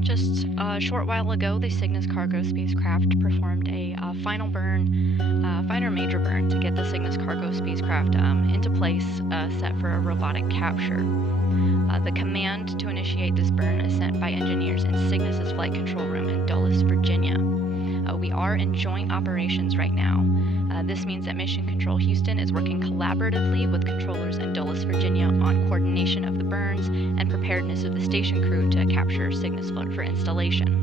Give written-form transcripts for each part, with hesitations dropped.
Just a short while ago, the Cygnus cargo spacecraft performed a final major burn to get the Cygnus cargo spacecraft into place, set for a robotic capture. The command to initiate this burn is sent by engineers in Cygnus's flight control room in Dulles, Virginia. We are in joint operations right now. This means that Mission Control Houston is working collaboratively with controllers in Dulles, Virginia on coordination of the burns and preparedness of the station crew to capture Cygnus float for installation.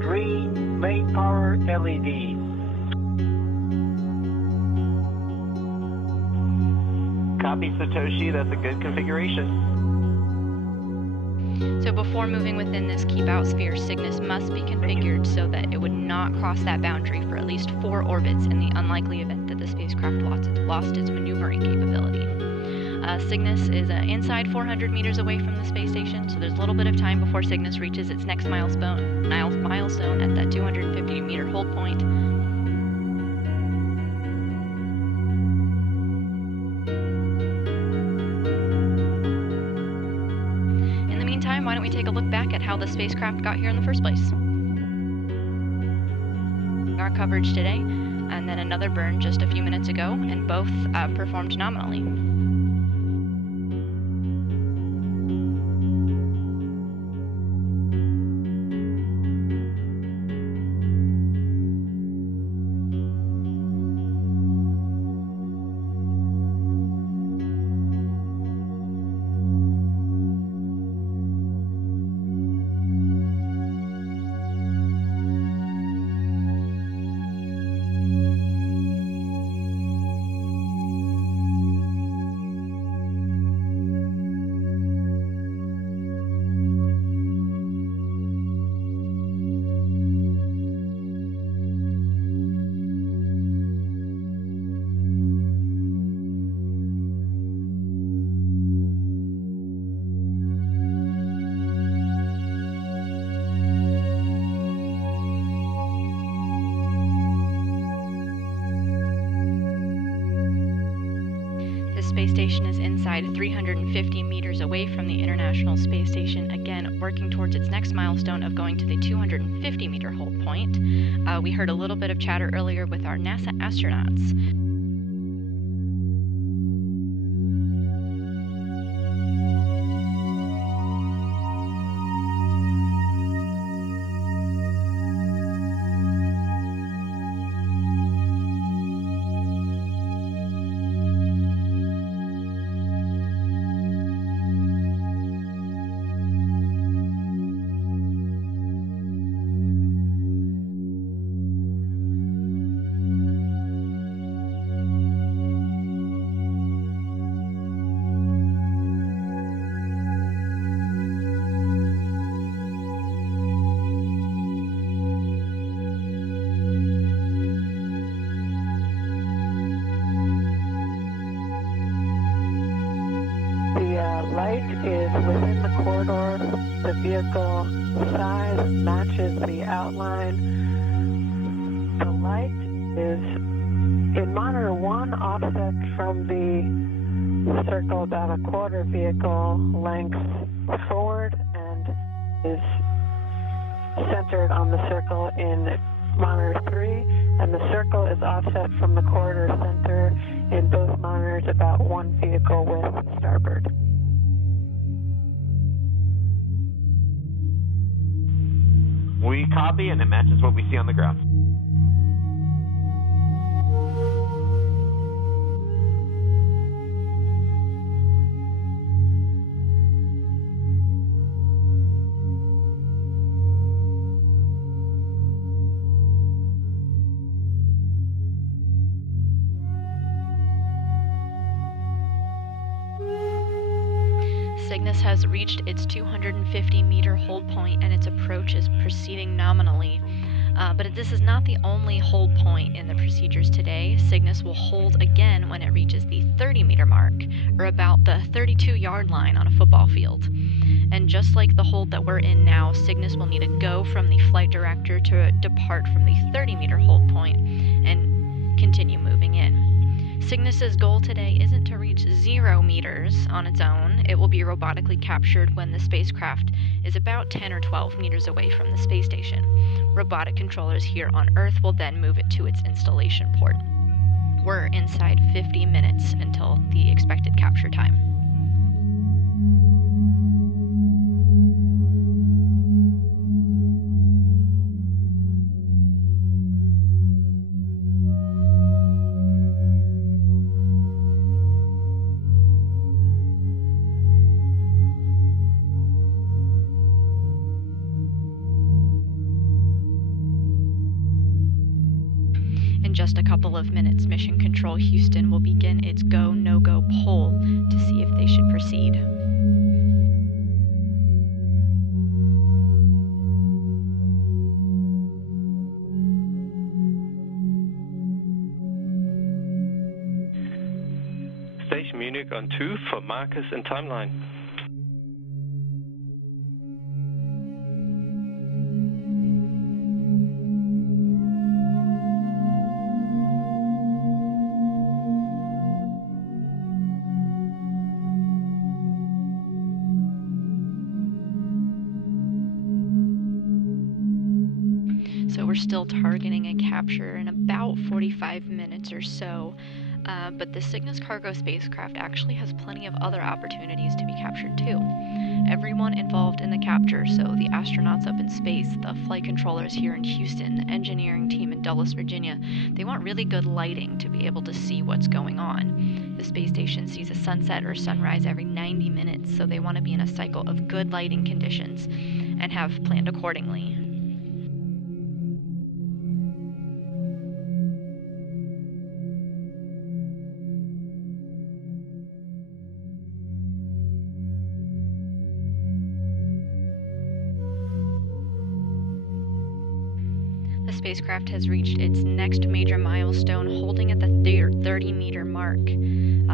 Green main power LED. Copy, Satoshi. That's a good configuration. So before moving within this keep-out sphere, Cygnus must be configured so that it would not cross that boundary for at least 4 orbits in the unlikely event that the spacecraft lost its maneuvering capability. Cygnus is inside 400 meters away from the space station, so there's a little bit of time before Cygnus reaches its next milestone at that 250-meter hold point. In the meantime, why don't we take a look back at how the spacecraft got here in the first place? Our coverage today, and then another burn just a few minutes ago, and both performed nominally. Space station is inside 350 meters away from the International Space Station, again working towards its next milestone of going to the 250-meter hold point. We heard a little bit of chatter earlier with our NASA astronauts. Light is within the corridor. The vehicle size matches the outline. The light is in monitor 1 offset from the circle about a quarter vehicle length forward and is centered on the circle in monitor 3, and the circle is offset from the corridor center in both monitors about one vehicle with starboard. We copy, and it matches what we see on the ground. Cygnus has reached its 250-meter hold point, and its approach is proceeding nominally. But this is not the only hold point in the procedures today. Cygnus will hold again when it reaches the 30-meter mark, or about the 32-yard line on a football field. And just like the hold that we're in now, Cygnus will need a go from the flight director to depart from the 30-meter hold point and continue moving in. Cygnus's goal today isn't to reach 0 meters on its own. It will be robotically captured when the spacecraft is about 10 or 12 meters away from the space station. Robotic controllers here on Earth will then move it to its installation port. We're inside 50 minutes until the expected capture time. Just a couple of minutes, Mission Control Houston will begin its go, no-go poll to see if they should proceed. Station Munich on 2 for markers and timeline. So we're still targeting a capture in about 45 minutes or so, but the Cygnus cargo spacecraft actually has plenty of other opportunities to be captured too. Everyone involved in the capture, so the astronauts up in space, the flight controllers here in Houston, the engineering team in Dulles, Virginia, they want really good lighting to be able to see what's going on. The space station sees a sunset or sunrise every 90 minutes, so they want to be in a cycle of good lighting conditions and have planned accordingly. The spacecraft has reached its next major milestone, holding at the 30-meter mark.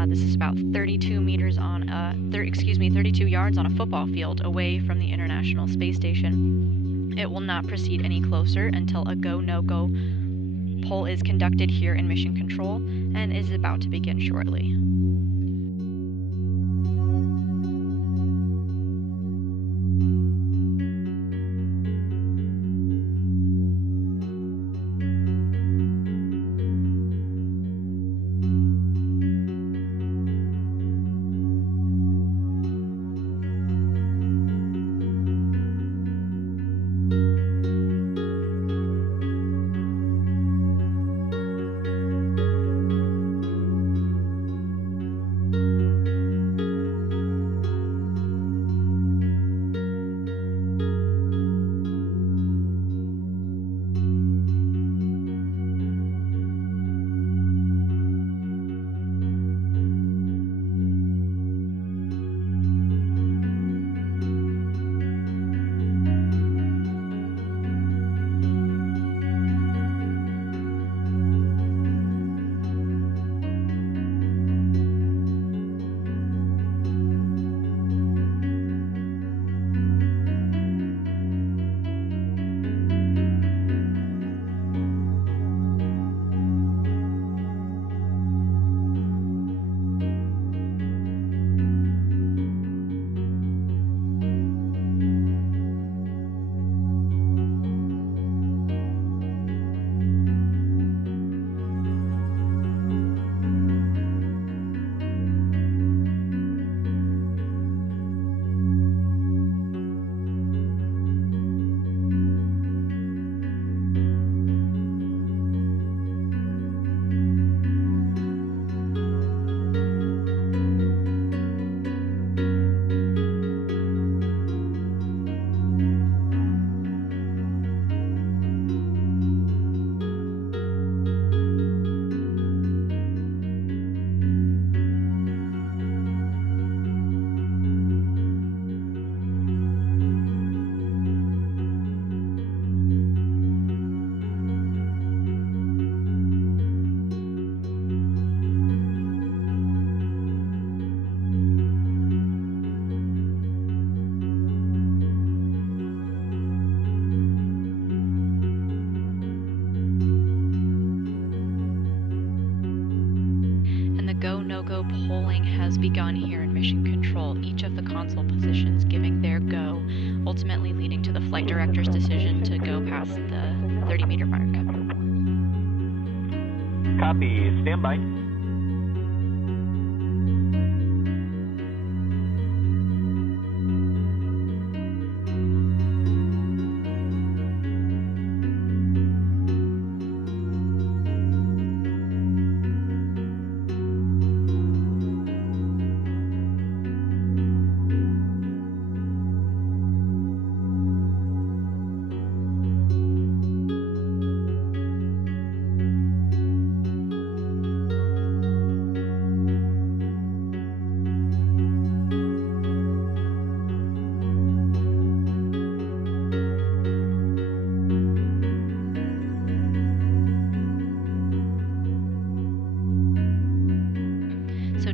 This is about 32 meters on 32 yards on a football field away from the International Space Station. It will not proceed any closer until a go, no-go poll is conducted here in Mission Control and is about to begin shortly. polling has begun here in Mission Control, each of the console positions giving their go, ultimately leading to the flight director's decision to go past the 30-meter mark. Copy. Stand by.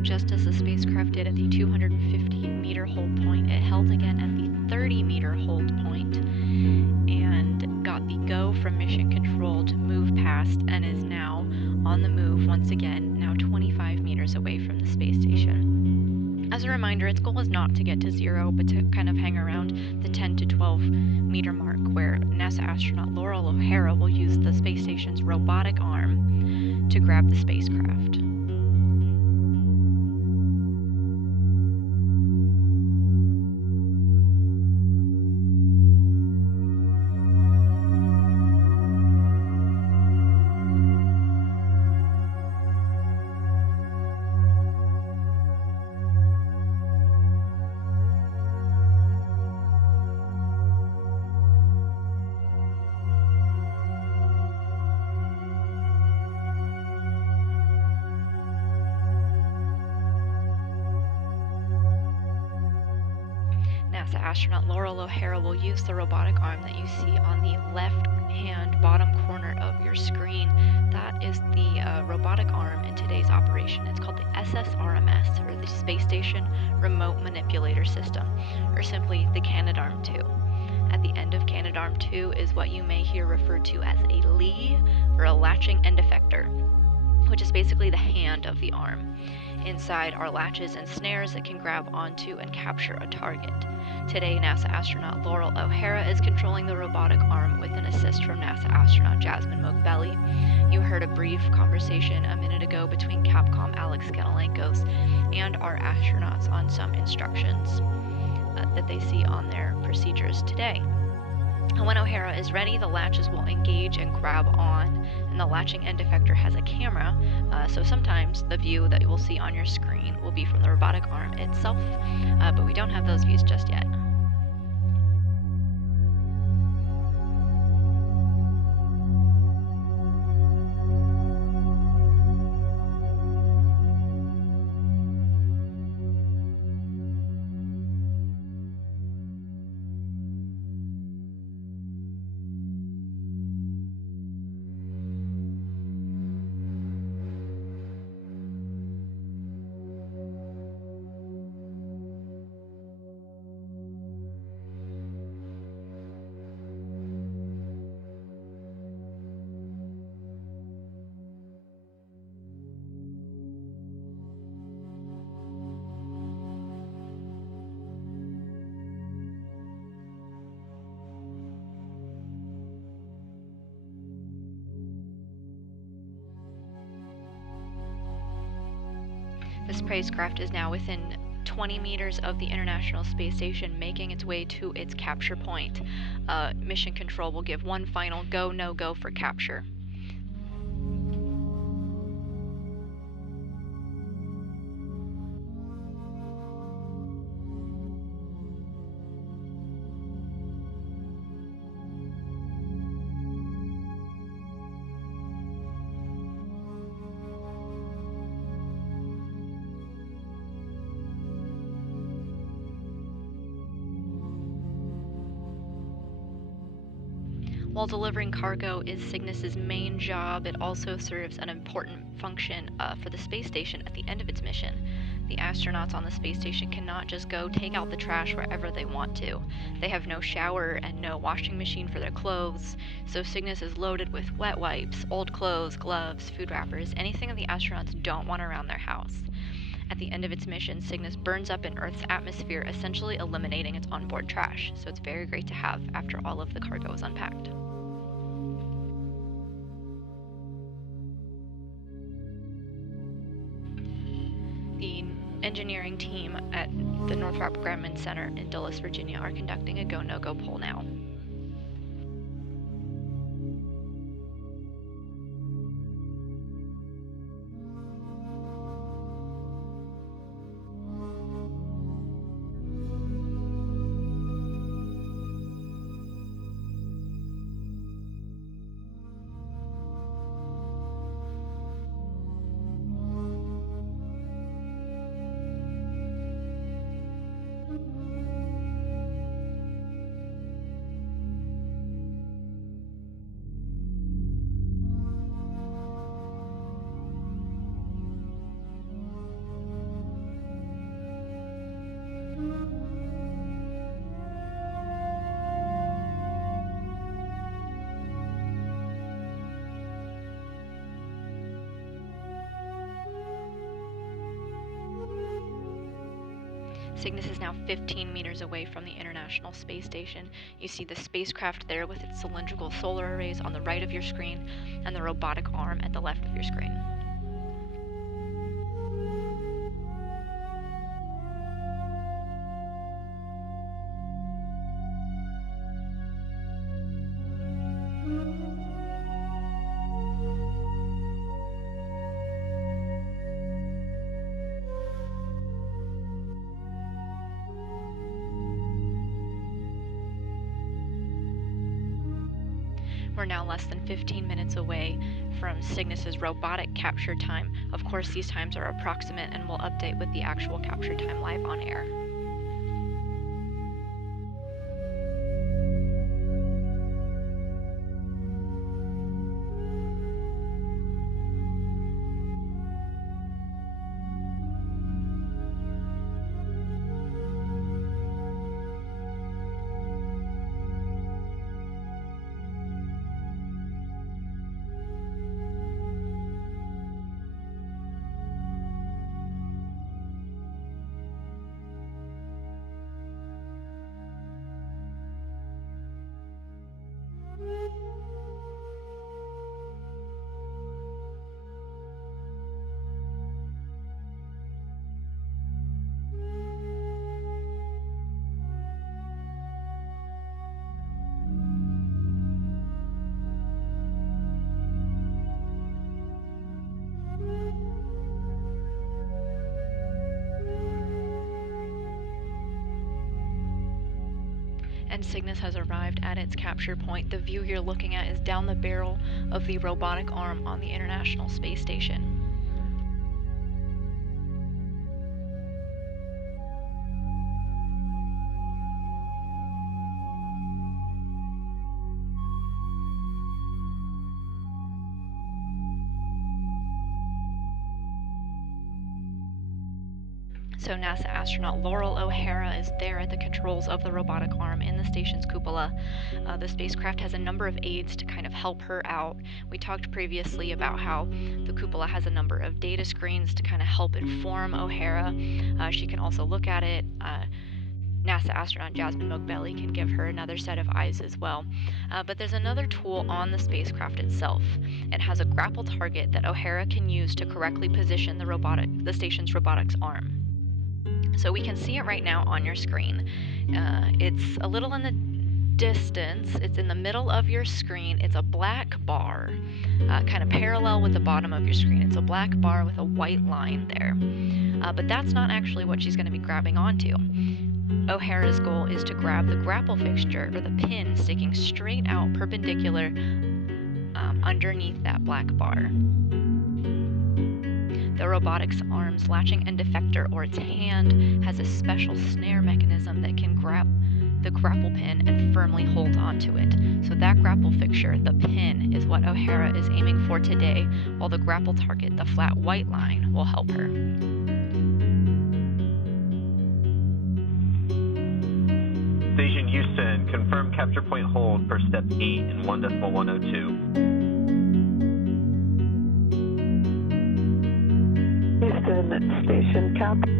Just as the spacecraft did at the 250-meter hold point, it held again at the 30-meter hold point and got the go from Mission Control to move past and is now on the move once again, now 25 meters away from the space station. As a reminder, its goal is not to get to zero, but to kind of hang around the 10 to 12 meter mark, where NASA astronaut Laurel O'Hara will use the space station's robotic arm to grab the spacecraft. NASA astronaut Laurel O'Hara will use the robotic arm that you see on the left-hand bottom corner of your screen. That is the robotic arm in today's operation. It's called the SSRMS, or the Space Station Remote Manipulator System, or simply the Canadarm2. At the end of Canadarm2 is what you may hear referred to as a lee, or a latching end effector, which is basically the hand of the arm. Inside are latches and snares that can grab onto and capture a target. Today, NASA astronaut Laurel O'Hara is controlling the robotic arm with an assist from NASA astronaut Jasmine Moghbeli. You heard a brief conversation a minute ago between Capcom Alex Kanalenkos and our astronauts on some instructions that they see on their procedures today. And when O'Hara is ready, the latches will engage and grab on, and the latching end effector has a camera, so sometimes the view that you will see on your screen will be from the robotic arm itself, but we don't have those views just yet. The spacecraft is now within 20 meters of the International Space Station, making its way to its capture point. Mission Control will give one final go, no-go for capture. While delivering cargo is Cygnus's main job, it also serves an important function for the space station at the end of its mission. The astronauts on the space station cannot just go take out the trash wherever they want to. They have no shower and no washing machine for their clothes, so Cygnus is loaded with wet wipes, old clothes, gloves, food wrappers, anything that the astronauts don't want around their house. At the end of its mission, Cygnus burns up in Earth's atmosphere, essentially eliminating its onboard trash. So it's very great to have after all of the cargo is unpacked. The engineering team at the Northrop Grumman Center in Dulles, Virginia are conducting a go-no-go poll now. Cygnus is now 15 meters away from the International Space Station. You see the spacecraft there with its cylindrical solar arrays on the right of your screen and the robotic arm at the left of your screen. We're now less than 15 minutes away from Cygnus's robotic capture time. Of course, these times are approximate and we'll update with the actual capture time live on air. And Cygnus has arrived at its capture point. The view you're looking at is down the barrel of the robotic arm on the International Space Station. So NASA astronaut Laurel O'Hara is there at the controls of the robotic arm in the station's cupola. The spacecraft has a number of aids to kind of help her out. We talked previously about how the cupola has a number of data screens to kind of help inform O'Hara. She can also look at it. NASA astronaut Jasmine Mogbelli can give her another set of eyes as well. But there's another tool on the spacecraft itself. It has a grapple target that O'Hara can use to correctly position the station's robotics arm. So we can see it right now on your screen. It's a little in the distance. It's in the middle of your screen. It's a black bar, kind of parallel with the bottom of your screen. It's a black bar with a white line there. But that's not actually what she's going to be grabbing onto. O'Hara's goal is to grab the grapple fixture, or the pin sticking straight out perpendicular underneath that black bar. The robotics arm's latching end effector, or its hand, has a special snare mechanism that can grab the grapple pin and firmly hold onto it. So that grapple fixture, the pin, is what O'Hara is aiming for today, while the grapple target, the flat white line, will help her. Station Houston, confirm capture point hold for step 8 in 1.102. Houston, Houston station copies.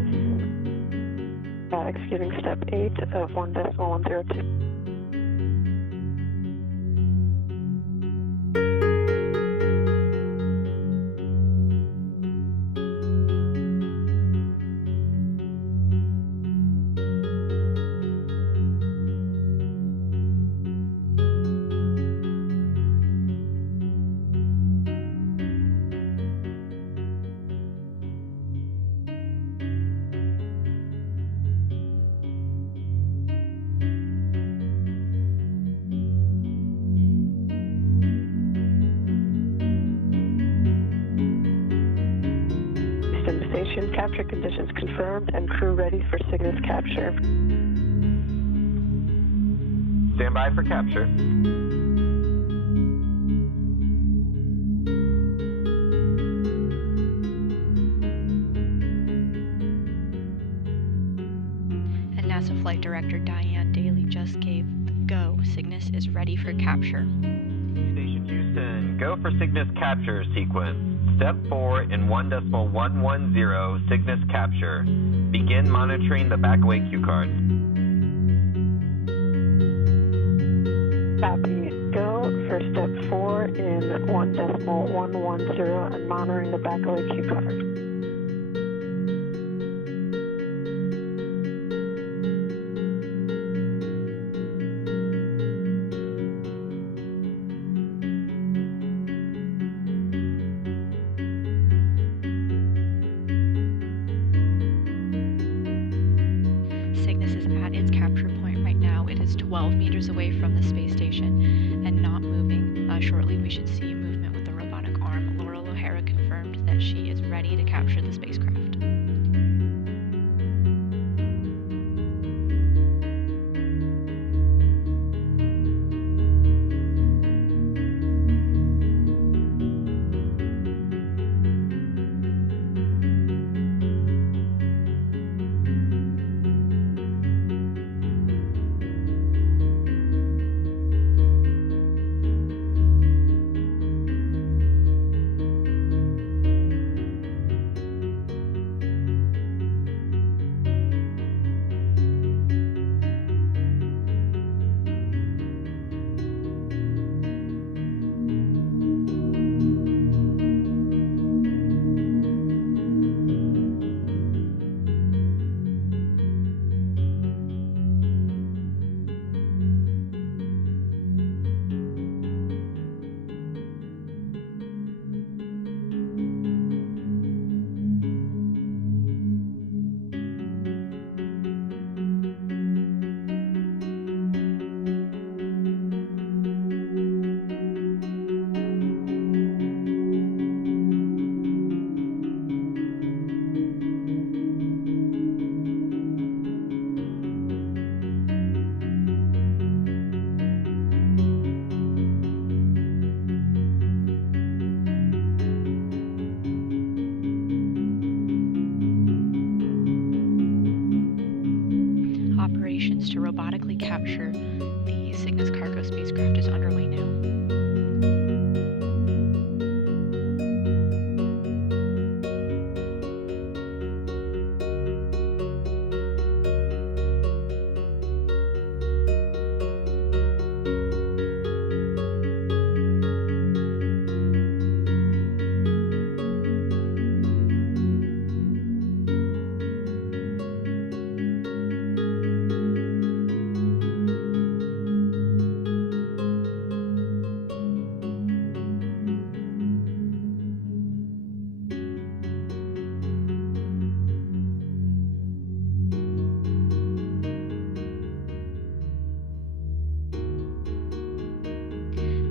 Executing step 8 of 1.102. Station capture conditions confirmed and crew ready for Cygnus capture. Stand by for capture. And NASA Flight Director Diane Daly just gave the go. Cygnus is ready for capture. Station Houston, go for Cygnus capture sequence. Step 4 in 1.110 Cygnus capture. Begin monitoring the backaway cue cards. Copy. Go for step 4 in 1.110 and monitoring the backaway cue card. Cygnus is at its capture point right now. It is 12 meters away from the space station and not moving. Shortly we should see movement with the robotic arm. Laurel O'Hara confirmed that she is ready to capture the spacecraft. Operations to robotically capture the Cygnus cargo spacecraft is underway now.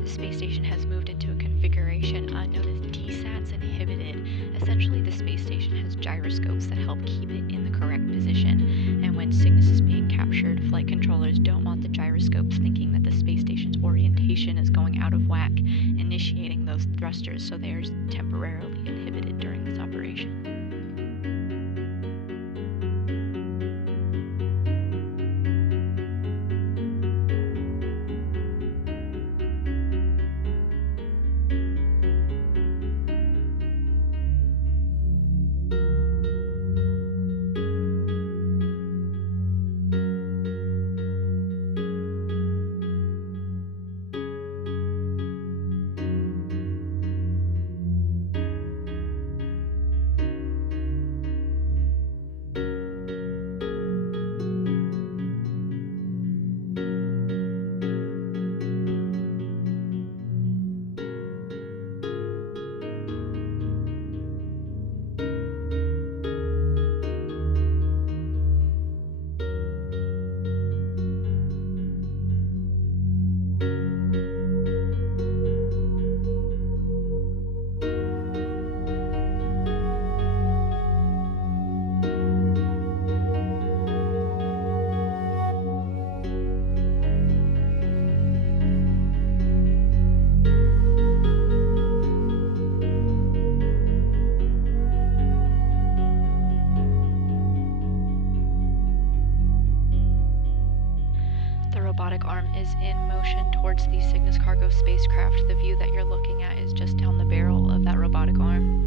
The space station has moved into a configuration known as DSATs inhibited. Essentially, the space station has gyroscopes that help keep it in the correct position. And when Cygnus is being captured, flight controllers don't want the gyroscopes thinking that the space station's orientation is going out of whack, initiating those thrusters, so they are temporarily inhibited during this operation. robotic arm is in motion towards the Cygnus cargo spacecraft. The view that you're looking at is just down the barrel of that robotic arm.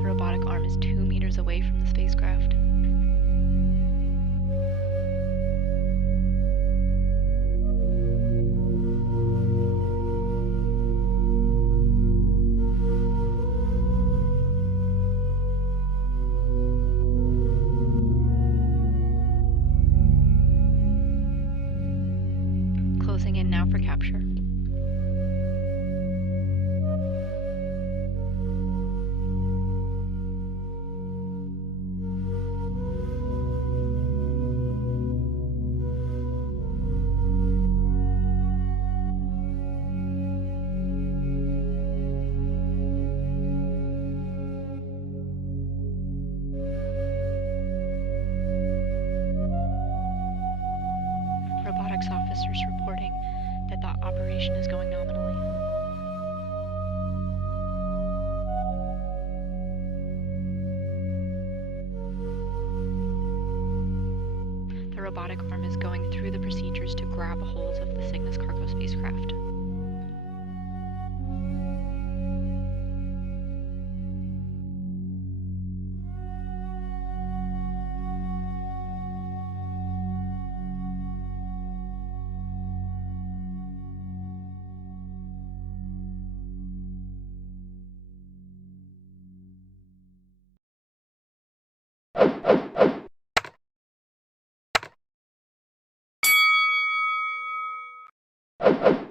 The robotic arm is 2 meters away from the spacecraft. Closing in now for capture. Robotics officers reporting that the operation is going nominally. The robotic arm is going through the procedures to grab a hold of the Cygnus cargo spacecraft. You